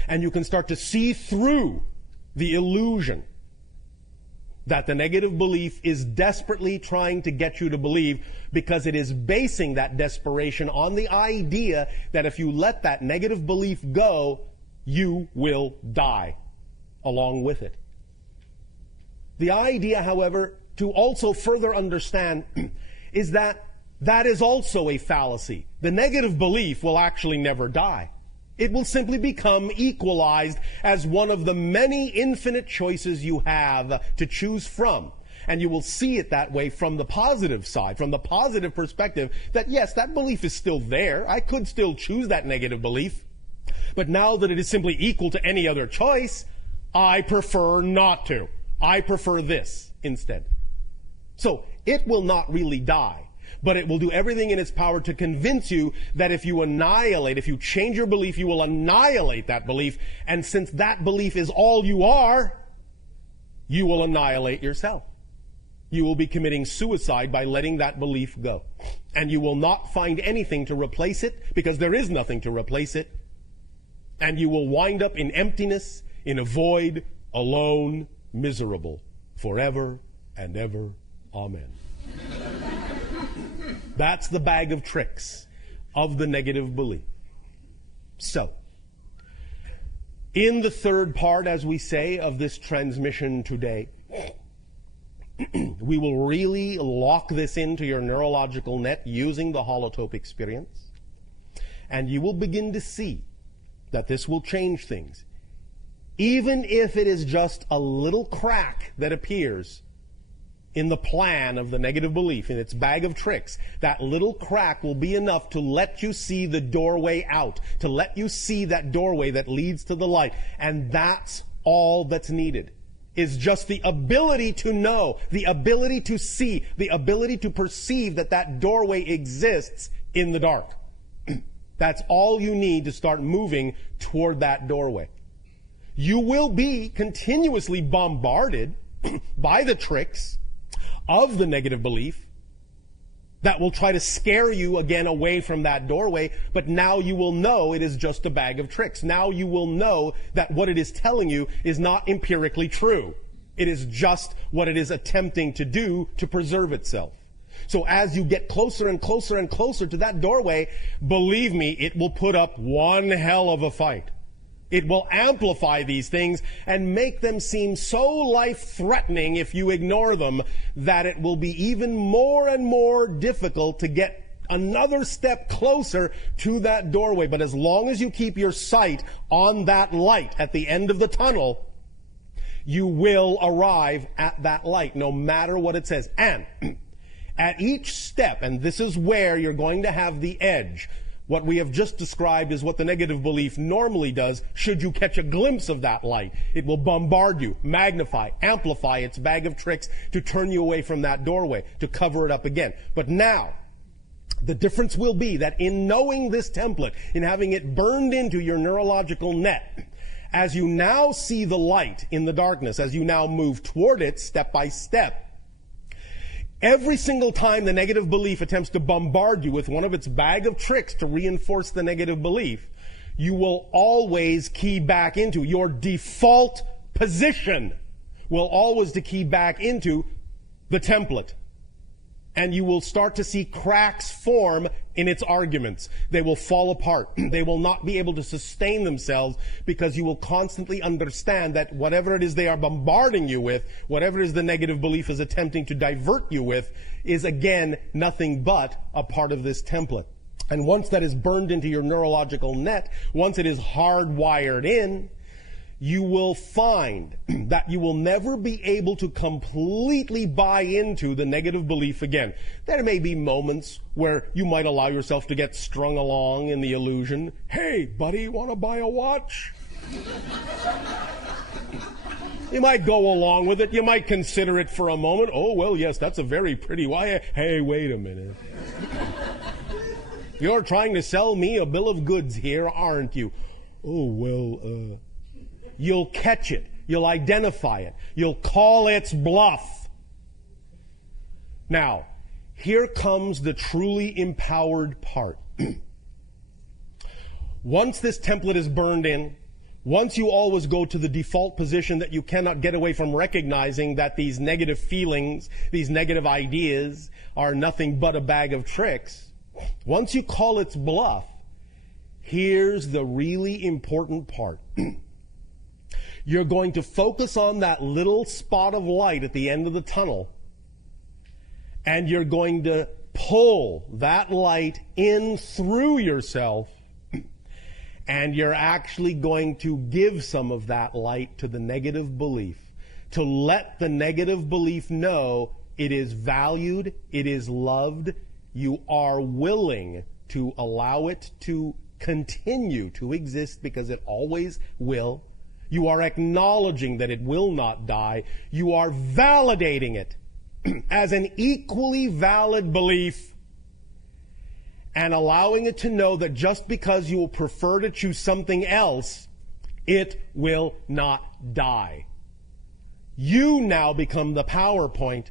And you can start to see through the illusion that the negative belief is desperately trying to get you to believe, because it is basing that desperation on the idea that if you let that negative belief go, you will die along with it. The idea, however, to also further understand is that that is also a fallacy. The negative belief will actually never die. It will simply become equalized as one of the many infinite choices you have to choose from. And you will see it that way from the positive side, from the positive perspective, that yes, that belief is still there. I could still choose that negative belief. But now that it is simply equal to any other choice, I prefer not to. I prefer this instead. So it will not really die, but it will do everything in its power to convince you that if you change your belief, you will annihilate that belief. And since that belief is all you are, you will annihilate yourself. You will be committing suicide by letting that belief go. And you will not find anything to replace it, because there is nothing to replace it. And you will wind up in emptiness, in a void, alone, miserable, forever and ever. Amen. That's the bag of tricks of the negative belief. So, in the third part, as we say, of this transmission today, we will really lock this into your neurological net using the holotope experience. And you will begin to see that this will change things. Even if it is just a little crack that appears in the plan of the negative belief, in its bag of tricks, that little crack will be enough to let you see the doorway out, to let you see that doorway that leads to the light. And that's all that's needed, is just the ability to know, the ability to see, the ability to perceive that that doorway exists in the dark. That's all you need to start moving toward that doorway. You will be continuously bombarded by the tricks of the negative belief that will try to scare you again away from that doorway, but now you will know it is just a bag of tricks. Now you will know that what it is telling you is not empirically true. It is just what it is attempting to do to preserve itself. So as you get closer and closer and closer to that doorway, believe me, it will put up one hell of a fight. It will amplify these things and make them seem so life-threatening if you ignore them that it will be even more and more difficult to get another step closer to that doorway. But as long as you keep your sight on that light at the end of the tunnel, you will arrive at that light, no matter what it says. And at each step, and this is where you're going to have the edge, what we have just described is what the negative belief normally does. Should you catch a glimpse of that light, it will bombard you, magnify, amplify its bag of tricks to turn you away from that doorway, to cover it up again. But now, the difference will be that in knowing this template, in having it burned into your neurological net, as you now see the light in the darkness, as you now move toward it step by step, every single time the negative belief attempts to bombard you with one of its bag of tricks to reinforce the negative belief, you will always key back into your default position, will always to key back into the template. And you will start to see cracks form in its arguments. They will fall apart. They will not be able to sustain themselves because you will constantly understand that whatever it is they are bombarding you with, whatever it is the negative belief is attempting to divert you with, is again nothing but a part of this template. And once that is burned into your neurological net, once it is hardwired in, you will find that you will never be able to completely buy into the negative belief again. There may be moments where you might allow yourself to get strung along in the illusion. Hey, buddy, want to buy a watch? You might go along with it. You might consider it for a moment. Oh, well, yes, that's a very pretty watch. Hey, wait a minute. You're trying to sell me a bill of goods here, aren't you? Oh, well, you'll catch it. You'll identify it. You'll call its bluff. Now, here comes the truly empowered part. Once this template is burned in, once you always go to the default position that you cannot get away from recognizing that these negative feelings, these negative ideas are nothing but a bag of tricks, once you call its bluff, here's the really important part. You're going to focus on that little spot of light at the end of the tunnel, and you're going to pull that light in through yourself, and you're actually going to give some of that light to the negative belief, to let the negative belief know it is valued, it is loved, you are willing to allow it to continue to exist because it always will. You are acknowledging that it will not die. You are validating it as an equally valid belief and allowing it to know that just because you will prefer to choose something else, it will not die. You now become the PowerPoint,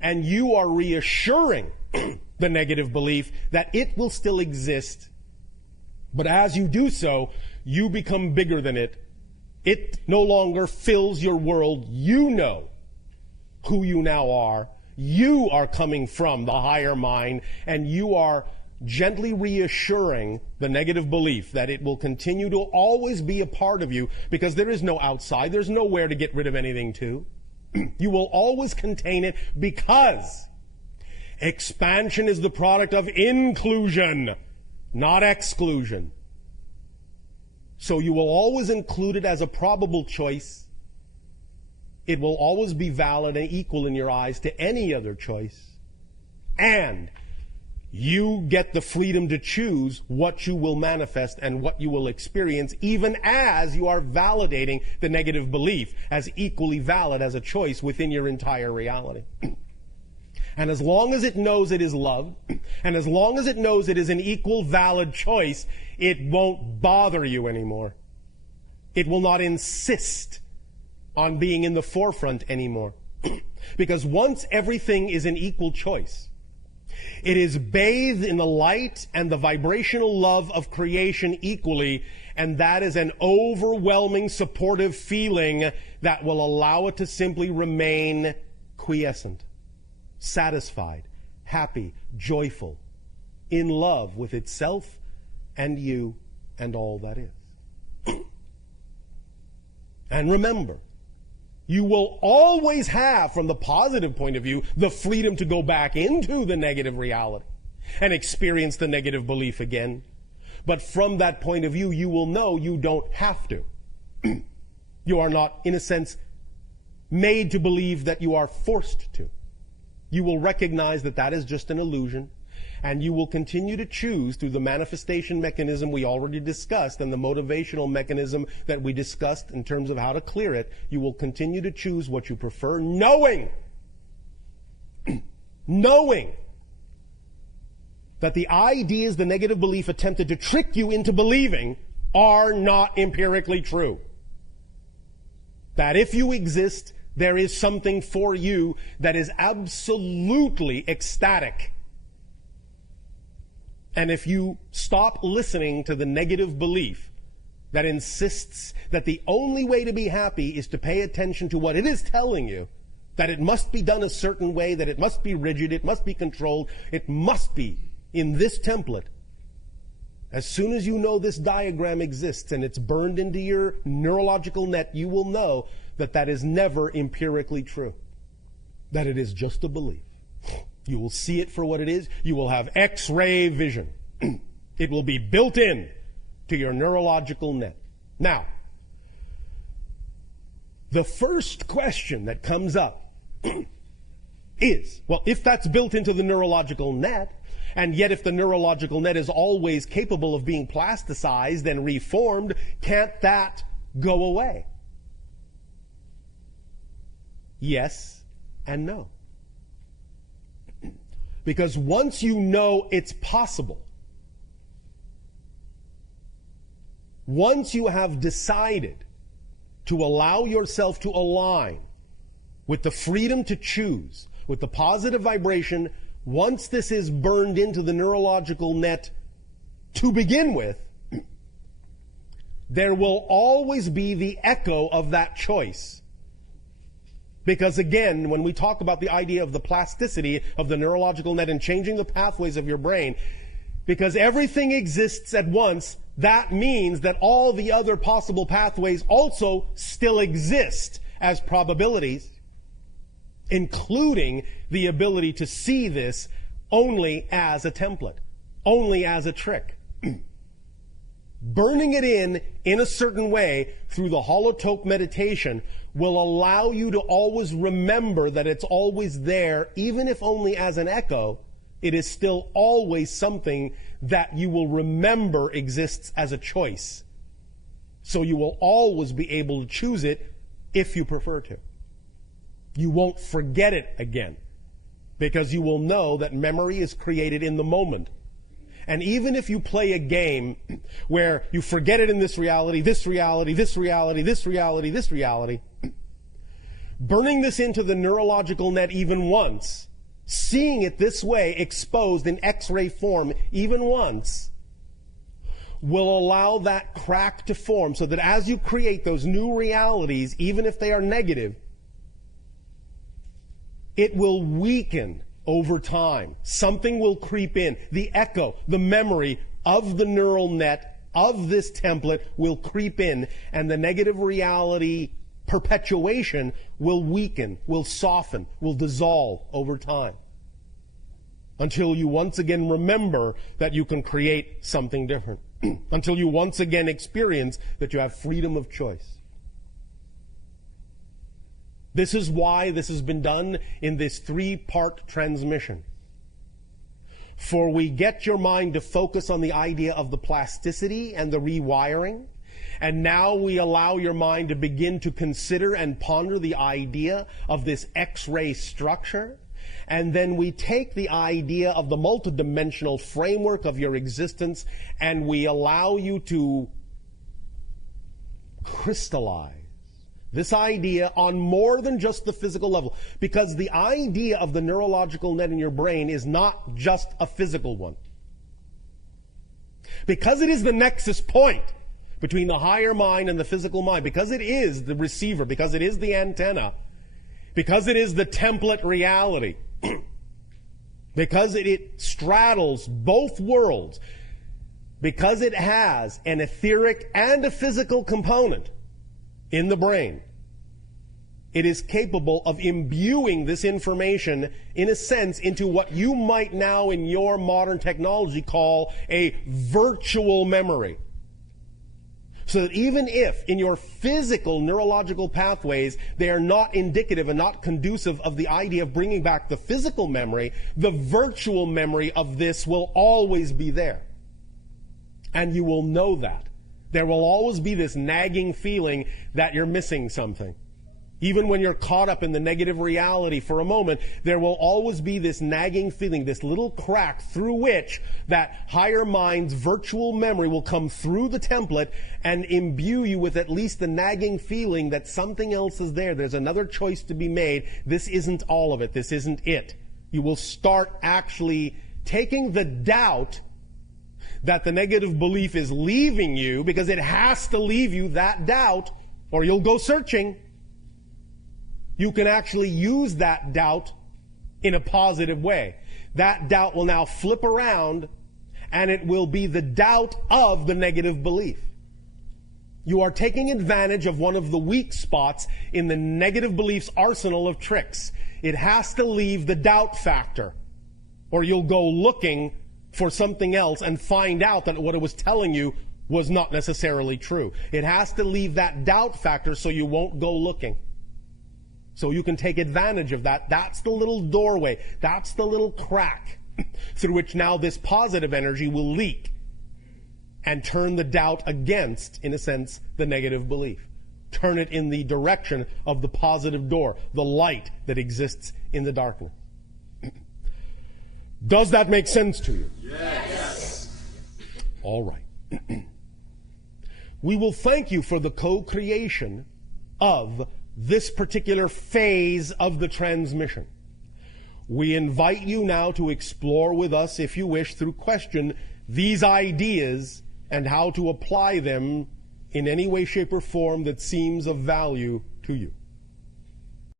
and you are reassuring the negative belief that it will still exist. But as you do so, you become bigger than it. It no longer fills your world. You know who you now are. You are coming from the higher mind, and you are gently reassuring the negative belief that it will continue to always be a part of you because there is no outside. There's nowhere to get rid of anything to. You will always contain it because expansion is the product of inclusion, not exclusion. So you will always include it as a probable choice. It will always be valid and equal in your eyes to any other choice. And you get the freedom to choose what you will manifest and what you will experience, even as you are validating the negative belief as equally valid as a choice within your entire reality. And as long as it knows it is loved, and as long as it knows it is an equal valid choice, it won't bother you anymore. It will not insist on being in the forefront anymore. Because once everything is an equal choice, it is bathed in the light and the vibrational love of creation equally, and that is an overwhelming supportive feeling that will allow it to simply remain quiescent, satisfied, happy, joyful, in love with itself and you and all that is. And remember, you will always have, from the positive point of view, the freedom to go back into the negative reality and experience the negative belief again. But from that point of view, you will know you don't have to. You are not, in a sense, made to believe that you are forced to. You will recognize that that is just an illusion, and you will continue to choose through the manifestation mechanism we already discussed and the motivational mechanism that we discussed in terms of how to clear it. You will continue to choose what you prefer, knowing that the ideas the negative belief attempted to trick you into believing are not empirically true. That if you exist, there is something for you that is absolutely ecstatic. And if you stop listening to the negative belief that insists that the only way to be happy is to pay attention to what it is telling you, that it must be done a certain way, that it must be rigid, it must be controlled, it must be in this template. As soon as you know this diagram exists and it's burned into your neurological net, you will know that that is never empirically true. That it is just a belief. You will see it for what it is. You will have X-ray vision. It will be built in to your neurological net. Now, the first question that comes up is, well, if that's built into the neurological net, and yet if the neurological net is always capable of being plasticized and reformed, can't that go away? Yes and no. Because once you know it's possible, once you have decided to allow yourself to align with the freedom to choose, with the positive vibration, once this is burned into the neurological net to begin with, there will always be the echo of that choice. Because again, when we talk about the idea of the plasticity of the neurological net and changing the pathways of your brain, because everything exists at once, that means that all the other possible pathways also still exist as probabilities, including the ability to see this only as a template, only as a trick. Burning it in a certain way through the holotope meditation will allow you to always remember that it's always there, even if only as an echo. It is still always something that you will remember exists as a choice. So you will always be able to choose it if you prefer to. You won't forget it again, because you will know that memory is created in the moment. And even if you play a game where you forget it in this reality, this reality, this reality, this reality, this reality, burning this into the neurological net even once, seeing it this way exposed in X-ray form even once, will allow that crack to form so that as you create those new realities, even if they are negative, it will weaken over time. Something will creep in. The echo, the memory of the neural net, of this template will creep in, and the negative reality perpetuation will weaken, will soften, will dissolve over time. Until you once again remember that you can create something different. Until you once again experience that you have freedom of choice. This is why this has been done in this 3-part transmission. For we get your mind to focus on the idea of the plasticity and the rewiring, and now we allow your mind to begin to consider and ponder the idea of this X-ray structure, and then we take the idea of the multidimensional framework of your existence and we allow you to crystallize This idea on more than just the physical level. Because the idea of the neurological net in your brain is not just a physical one. Because it is the nexus point between the higher mind and the physical mind, because it is the receiver, because it is the antenna, because it is the template reality, because it straddles both worlds, because it has an etheric and a physical component in the brain, it is capable of imbuing this information, in a sense, into what you might now in your modern technology call a virtual memory. So that even if in your physical neurological pathways they are not indicative and not conducive of the idea of bringing back the physical memory, the virtual memory of this will always be there. And you will know that. There will always be this nagging feeling that you're missing something. Even when you're caught up in the negative reality for a moment, there will always be this nagging feeling, this little crack through which that higher mind's virtual memory will come through the template and imbue you with at least the nagging feeling that something else is there. There's another choice to be made. This isn't all of it. This isn't it. You will start actually taking the doubt that the negative belief is leaving you, because it has to leave you, that doubt, or you'll go searching. You can actually use that doubt in a positive way. That doubt will now flip around, and it will be the doubt of the negative belief. You are taking advantage of one of the weak spots in the negative belief's arsenal of tricks. It has to leave the doubt factor, or you'll go looking for something else and find out that what it was telling you was not necessarily true. It has to leave that doubt factor so you won't go looking. So you can take advantage of that. That's the little doorway. That's the little crack through which now this positive energy will leak and turn the doubt against, in a sense, the negative belief. Turn it in the direction of the positive door, the light that exists in the darkness. Does that make sense to you? Yes. All right. We will thank you for the co-creation of this particular phase of the transmission. We invite you now to explore with us, if you wish, through question, these ideas and how to apply them in any way, shape, or form that seems of value to you.